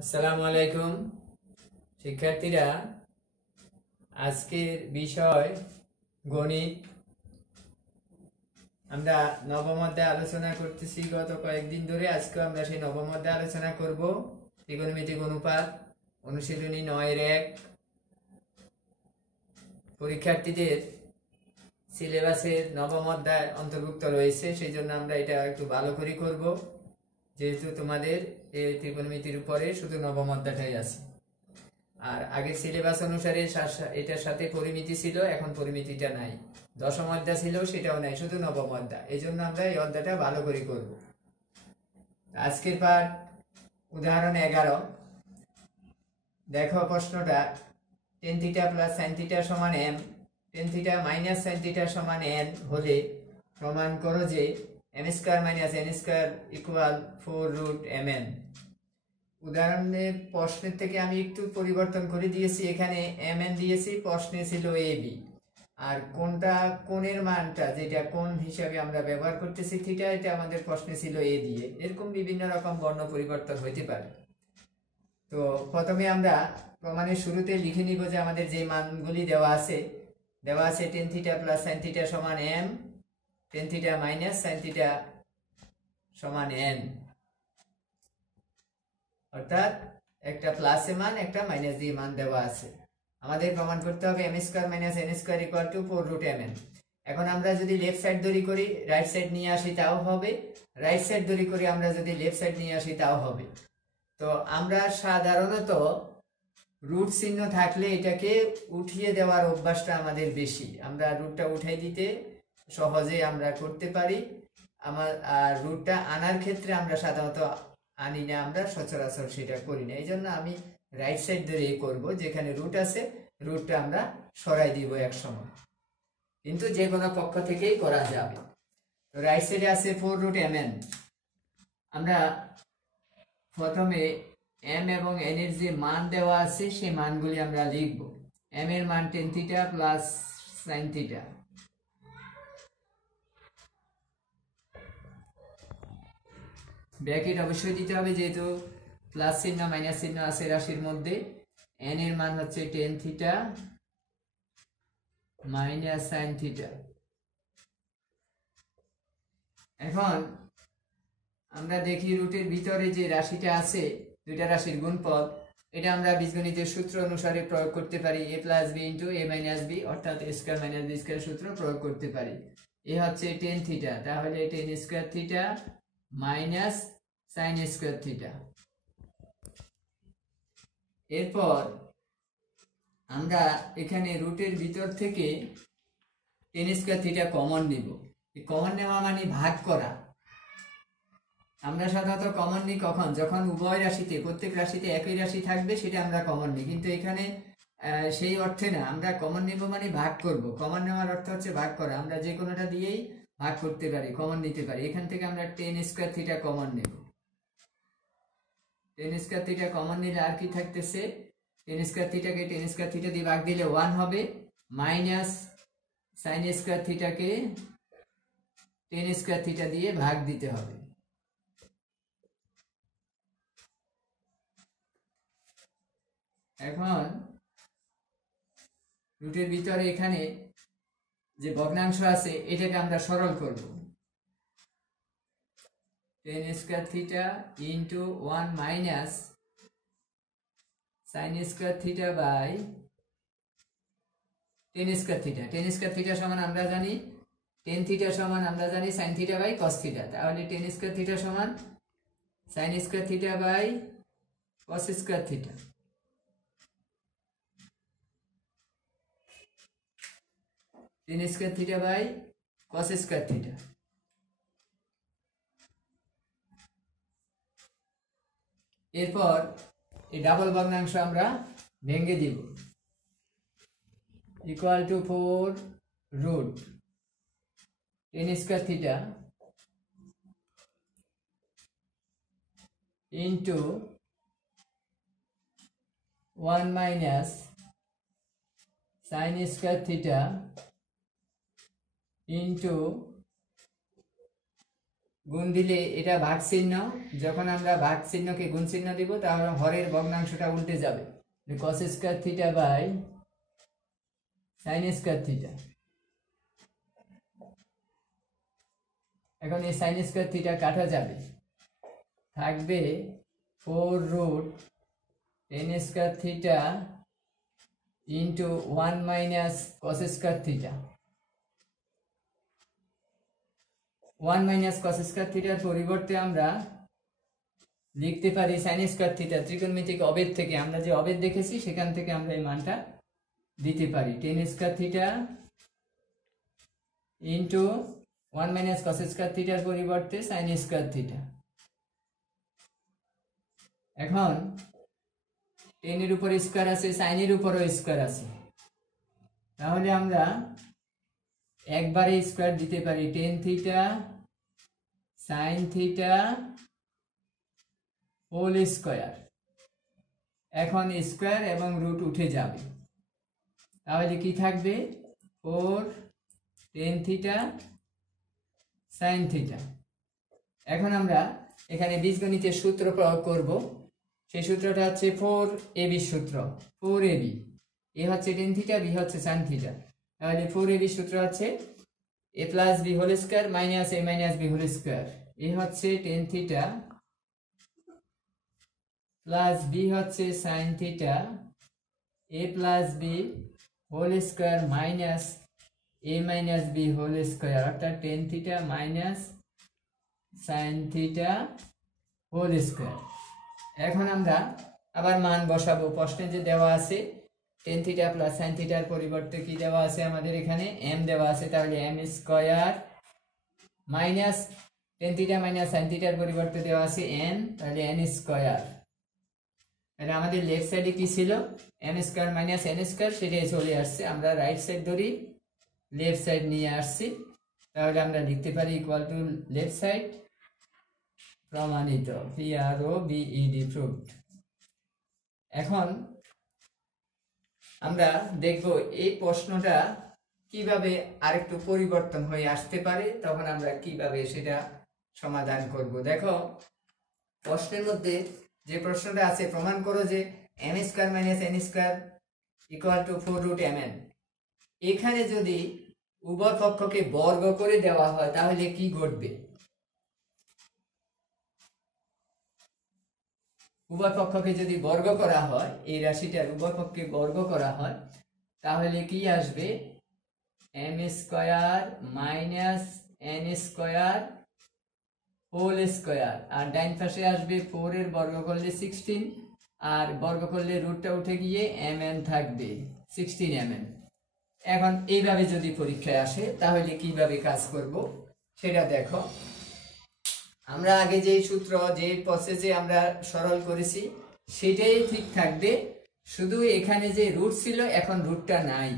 আসসালামু আলাইকুম শিক্ষার্থীরা, আজকের বিষয় গণিত। আমরা নবম অধ্যায় আলোচনা করতেছি গত কয়েকদিন ধরে। আজকে আমরা সেই নবম অধ্যায় আলোচনা করব। ত্রিকোণমিতিক অনুপাত অনুশীলনী 9-1 পরীক্ষার্থীদের সিলেবাসের নবম অধ্যায় অন্তর্ভুক্ত রয়েছে, সেই জন্য আমরা এটা একটু ভালো করে করব, যেহেতু তোমাদের এই ত্রিকোণমিতির উপরে শুধু নবম অধ্যায়টাই আছে। আর আগের সিলেবাস অনুসারে এটার সাথে পরিমিতি ছিল, এখন পরিমিতিটা নাই। দশম অধ্যায় ছিল, সেটাও নাই, শুধু নবম অধ্যায়। এই জন্য আমরা এই অধ্যায়টা ভালো করে করব। আজকের পাঠ উদাহরণ 11। দেখো প্রশ্নটা, tan theta plus sine theta সমান M, tan theta minus sine theta সমান এন হলে প্রমাণ করো যে M square minus N square equal 4√mn। উদাহরণের প্রশ্নের থেকে আমি একটু পরিবর্তন করে দিয়েছি, এখানে mn দিয়েছি, প্রশ্নে ছিল ab। আর কোনটা কোণের মানটা, যেটা কোণ হিসাবে আমরা ব্যবহার করতেছি থিটা, এটা আমাদের প্রশ্নে ছিল a দিয়ে। এরকম বিভিন্ন রকম বর্ণ পরিবর্তন হইতে পারে। তো প্রথমে আমরা প্রমাণের শুরুতে লিখে নিব যে আমাদের যে মানগুলি দেওয়া আছে ten theta plus sine theta সমান m, ten theta minus sine theta সমান n। অর্থাৎ একটা প্লাসে মান, একটা মাইনাস দিয়ে মান দেওয়া আছে। আমাদের প্রমাণ করতে হবে m square minus N square equal to 4√mn। এখন আমরা যদি লেফট সাইড দড়ি করি, রাইট সাইড নিয়ে আসি, তাও হবে। রাইট সাইড দড়ি করি আমরা যদি লেফট সাইড নিয়ে আসি, তাও হবে। তো আমরা সাধারণত রুট চিহ্ন থাকলে এটাকে উঠিয়ে দেওয়ার অভ্যাসটা আমাদের বেশি। আমরা রুটটা উঠাই দিতে সহজে আমরা করতে পারি। আর রুটটা আনার ক্ষেত্রে আমরা সাধারণত আনি না, আমরা সচরাচর সেটা করি না। এই জন্য আমি রাইট সাইড ধরে করব, যেখানে রুট আছে রুটটা আমরা সরাই দিব এক সময়, কিন্তু যে কোনো পক্ষ থেকেই করা যাবে। তো রাইট সাইডে আছে 4√mn। আমরা প্রথমে এম এবং এন এর যে মান দেওয়া আছে সেই মানগুলি আমরা লিখব। এম এর মান ten theta plus sine theta, bracket অবশ্যই দিতে হবে যেহেতু প্লাস চিহ্ন মাইনাস চিহ্ন আছে রাশির মধ্যে। এন এর মান হচ্ছে tan theta minus sine theta. এখন আমরা দেখি রুটের ভিতরে যে রাশিটা আছে, দুইটা রাশির গুণফল, এটা আমরা বীজগণিতের সূত্র অনুসারে প্রয়োগ করতে পারি। a plus b into a minus b, অর্থাৎ a square minus b square সূত্র প্রয়োগ করতে পারি। এ হচ্ছে টেন থিটা, তাহলে tan square theta minus sine square theta. এরপর আমরা এখানে রুটের ভিতর থেকে টেন স্কোয়ার থিটা কমন নিব। কমন নেওয়া মানে ভাগ করা। আমরা সাধারণত কমন নিই কখন? যখন উভয় রাশিতে, প্রত্যেক রাশিতে একই রাশি থাকবে, সেটা আমরা কমন নিই। কিন্তু এখানে সেই অর্থে না, আমরা কমন নিব মানে ভাগ করব। কমন নেওয়ার অর্থ হচ্ছে ভাগ করা। আমরা যে কোনোটা দিয়েই ভাগ করতে পারি, কমন নিতে পারি। এখান থেকে আমরা টেন স্কোয়ার থিটা কমন নেব। টেন স্কোয়ার থিটা কমন নিলে আর কি থাকতেছে? টেন স্কোয়ার থিটাকে টেন স্কোয়ার থিটা দিয়ে ভাগ দিলে 1 হবে, মাইনাস সাইন স্কোয়ার থিটাকে টেন স্কোয়ার থিটা দিয়ে ভাগ দিতে হবে। এখন রুটের ভিতরে এখানে যে ভগ্নাংশ আছে এটাকে আমরা সরল করব। Tan square theta into 1 minus sine square theta by tan square theta. Tan square theta সমান আমরা জানি টেন থিটা সমান আমরা জানি sine theta by cos theta. তাহলে টেন স্কোয়ার থিটা সমান sine square theta by cos square theta. Tan square theta by cos square theta. এরপর এই ডাবল ভগ্নাংশ আমরা ভেঙে দিব। Equal to 4√10 square theta into 1 minus sine square theta into গুণ দিলে এটা ভাগ চিহ্ন, যখন আমরা ভাগ চিহ্নকে গুণ চিহ্ন দিব তাহলে হরের ভগ্নাংশটা উল্টে যাবে, cos square theta by sin square theta. এখন এই sin স্কয়ার থিটা কাটা যাবে, থাকবে 4√10 square theta into 1 minus cos square theta. 1 minus cos square থিটার পরিবর্তে আমরা লিখতে পারি sin স্কয়ার থিটা। ত্রিকোণমিতিক অবেদ থেকে আমরা যে অবেদ দেখেছি সেখান থেকে আমরা এই মানটা দিতে পারি, 10 square theta into 1 minus cos square থিটার পরিবর্তে sin স্কয়ার থিটা। এখন 10 এর উপর স্কয়ার আছে, sin এর উপরও স্কয়ার আছে, তাহলে আমরা একবারে স্কয়ার দিতে পারি, 10 theta sin theta whole square. এখন স্কয়ার এবং রুট উঠে যাবে, তাহলে কি থাকবে 4 10 থিটা sin থিটা। এখন আমরা এখানে বীজগণিতের সূত্র প্রয়োগ করব, সেই সূত্রটা হচ্ছে 4ab সূত্র। 4ab, এ হচ্ছে 10 থিটা, বি হচ্ছে sin থিটা, তাহলে 4ab সূত্র হচ্ছে a plus B whole square minus a minus B whole square. A হচ্ছে 10 থিটা প্লাস বি হচ্ছে sin theta, a plus B whole square minus a minus B whole square, অর্থাৎ 10 theta minus sin theta whole square. এখন আমরা আবার মান বসাবো, প্রশ্নে যে দেওয়া আছে 10 থিটা প্লাস sin থিটার পরিবর্তে কি দেওয়া আছে আমাদের এখানে m দেওয়া আছে, তাহলে m square minus 10 theta minus sin থিটার পরিবর্তে দেওয়া আছে n, তাহলে n স্কয়ার। তাহলে আমাদের লেফট সাইডে কি ছিল m square minus n square, সেটাই চলে আসছে, আমরা রাইট সাইড ধরি লেফট সাইড নিয়ে আসছি, তাহলে আমরা লিখতে পারি ইকুয়াল টু লেফট সাইড প্রমাণিত, PROVED প্রুভড। এখন আমরা দেখব এই প্রশ্নটা কিভাবে আরেকটু পরিবর্তন হয়ে আসতে পারে, তখন আমরা কিভাবে সেটা সমাধান করব। দেখো প্রশ্নের মধ্যে যে প্রশ্নটা আছে, প্রমাণ করো যে m square minus n square equal to 4√mn। এখানে যদি উভয় পক্ষকে বর্গ করে দেওয়া হয় তাহলে কি ঘটবে? উভয় পক্ষকে যদি বর্গ করা হয়, এই রাশিটার উভয় পক্ষকে বর্গ করা হয়, তাহলে কি আসবে m square minus n square whole square, আর ডাইন পাশে আসবে 4 এর বর্গ করলে 16, আর বর্গ করলে রুটটা উঠে গিয়ে mn থাকবে 16mn। এখন এইভাবে যদি পরীক্ষায় আসে তাহলে কিভাবে কাজ করব সেটা দেখো। আমরা আগে যে সূত্র যে প্রসেসে আমরা সরল করেছি সেটাই ঠিক থাকবে, শুধু এখানে যে রুট ছিল এখন রুটটা নাই,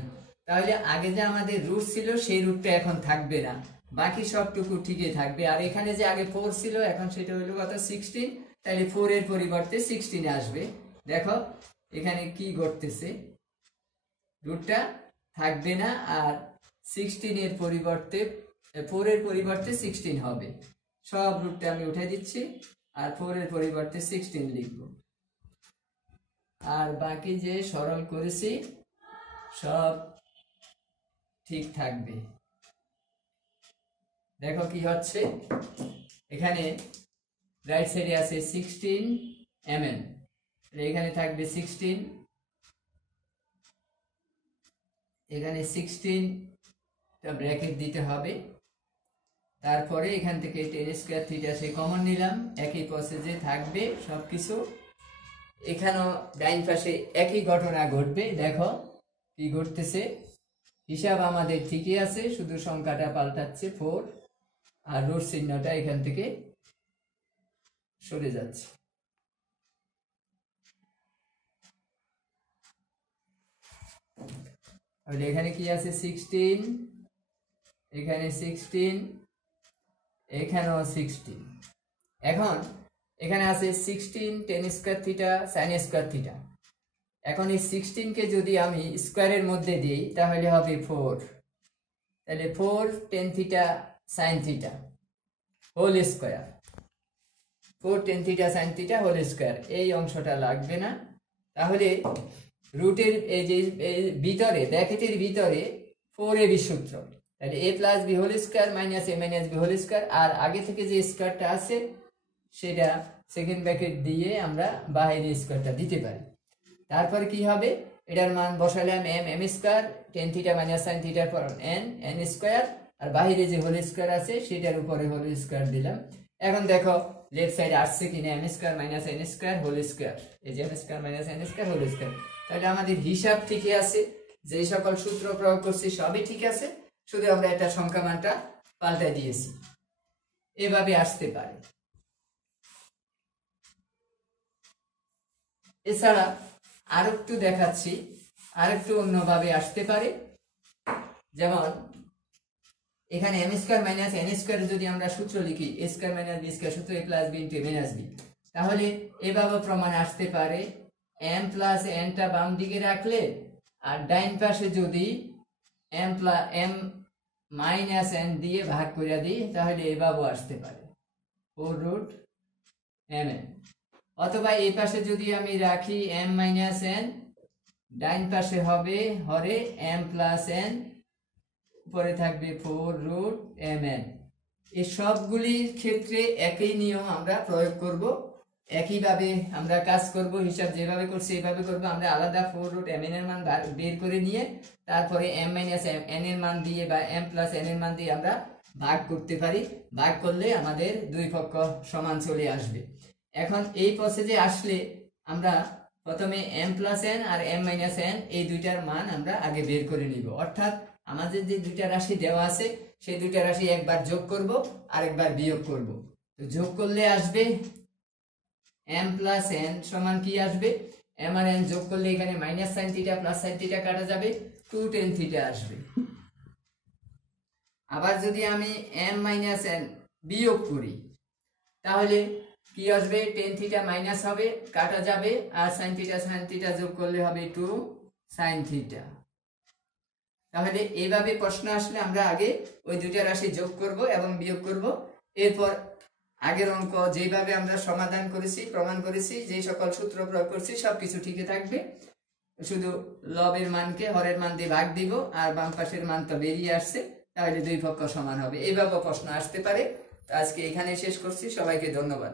তাহলে আগে যে আমাদের রুট ছিল সেই রুটটা এখন থাকবে না, বাকি সবটুকু ঠিকই থাকবে। আর এখানে যে আগে 4 ছিল এখন সেটা হলো কত 16, তাহলে 4 এর পরিবর্তে 16 আসবে। দেখো এখানে কি ঘটতেছে, রুটটা থাকবে না, আর 16 এর পরিবর্তে 4 এর পরিবর্তে 16 হবে। সব রুটটা আমি উঠে দিচ্ছি আর 4 এর পরিবর্তে 16 লিখব, আর বাকি যে সরল করেছি সব ঠিক থাকবে। দেখো কি হচ্ছে, এখানে রাইট সাইডে আছে 16mn, এখানে থাকবে 16, এখানে 16 ব্র্যাকেট দিতে হবে, তারপরে এখান থেকে 10 স্কয়ার থিটা সে কমন নিলাম, একই প্রসেসে থাকবে সবকিছু। এখানেও ডাইন পাশে একই ঘটনা ঘটবে। দেখো কি ঘটতেছে, হিসাব আমাদের ঠিকই আছে, শুধু সংখ্যাটা পাল্টাচ্ছে 4, আর রুট চিহ্নটা এখান থেকে সরে যাচ্ছে। তাহলে এখানে কি আছে 16, এখানে 16, এখানেও 16। এখন এখানে আছে 16 10 square theta sin square theta. এখন এই 16 কে যদি আমি স্কয়ারের মধ্যে দিই তাহলে হবে 4, তাহলে 4 10 theta sin theta whole square, 4 tan theta sin theta whole square, এই অংশটা লাগবে না। তাহলে রুটের এই যে ভিতরে ব্র্যাকেটের ভিতরে 4ab সূত্র, তাহলে a plus B whole square minus a minus B whole square, আর আগে থেকে যে স্কোয়ারটা আছে সেটা সেকেন্ড ব্র্যাকেট দিয়ে আমরা বাইরে স্কোয়ারটা দিতে পারি। তারপর কি হবে, এটার মান বসালাম m square tan theta minus sin থিটার পর n স্কোয়ার, আর বাইরে যে হোল স্কোয়ার আছে সেটার উপরে হোল স্কোয়ার দিলাম। এখন দেখো লেফট সাইড আসছে কিনা m square minus n square whole square, এই যে m square minus n square whole square. তাহলে আমাদের হিসাব ঠিকই আছে, যে সকল সূত্র প্রয়োগ করছি সবই ঠিক আছে, শুধু আমরা একটা সংখ্যা মানটা পাল্টাই দিয়েছি। এভাবে আসতে পারে। এছাড়া আরেকটু দেখাচ্ছি, আরেকটু অন্যভাবে আসতে পারে। যেমন এখানে m square minus n square যদি আমরা সূত্র লিখি a square minus b square সূত্র a plus b into a minus b, তাহলে এভাবে প্রমাণ আসতে পারে m প্লাস n টা বাম দিকে রাখলে আর ডাইন পাশে যদি m মাইনাস n দিয়ে ভাগ করে দিই, তাহলে এভাবে আসতে পারে 4√mn। অথবা এই পাশে যদি আমি রাখি m মাইনাস n, ডাইন পাশে হবে হরে m প্লাস n, পরে থাকবে 4√mn। এই সবগুলির ক্ষেত্রে একই নিয়ম আমরা প্রয়োগ করব, একইভাবে আমরা কাজ করব, হিসাব যেভাবে করছি এইভাবে করব। আমরা আলাদা 4√mn এর মান বের করে নিয়ে তারপরে m মাইনাস n এর মান দিয়ে বা m প্লাস n এর মান দিয়ে আমরা ভাগ করতে পারি। ভাগ করলে আমাদের দুই পক্ষ সমান চলে আসবে। এখন এই প্রসেসে আসলে আমরা প্রথমে m প্লাস n আর m মাইনাস n এই দুইটার মান আমরা আগে বের করে নিব। অর্থাৎ আমাদের যে দুইটা রাশি দেওয়া আছে সেই দুইটা রাশি একবার যোগ করব আর একবার বিয়োগ করব। তো যোগ করলে আসবে m প্লাস n সমান কি আসবে, m আর n যোগ করলে এখানে minus sin theta plus sin theta কাটা যাবে, 2 tan থিটা আসবে। আবার যদি আমি m মাইনাস n বিয়োগ করি তাহলে কি আসবে, tan থিটা মাইনাস হবে কাটা যাবে, আর sin থিটা যোগ করলে হবে 2 sin থিটা। তাহলে এইভাবে প্রশ্ন আসলে আমরা আগে ওই দুইটা রাশি যোগ করব এবং বিয়োগ করব। এরপর আগের অঙ্ক যেভাবে আমরা সমাধান করেছি, প্রমাণ করেছি, যে সকল সূত্র প্রয়োগ করছি সবকিছু ঠিকই থাকবে, শুধু লবের মানকে হরের মান দিয়ে ভাগ দিব আর বাম পাশের মান তো বেরিয়ে আসছে, তাহলে দুই পক্ষ সমান হবে। এইভাবে প্রশ্ন আসতে পারে। আজকে এখানে শেষ করছি, সবাইকে ধন্যবাদ।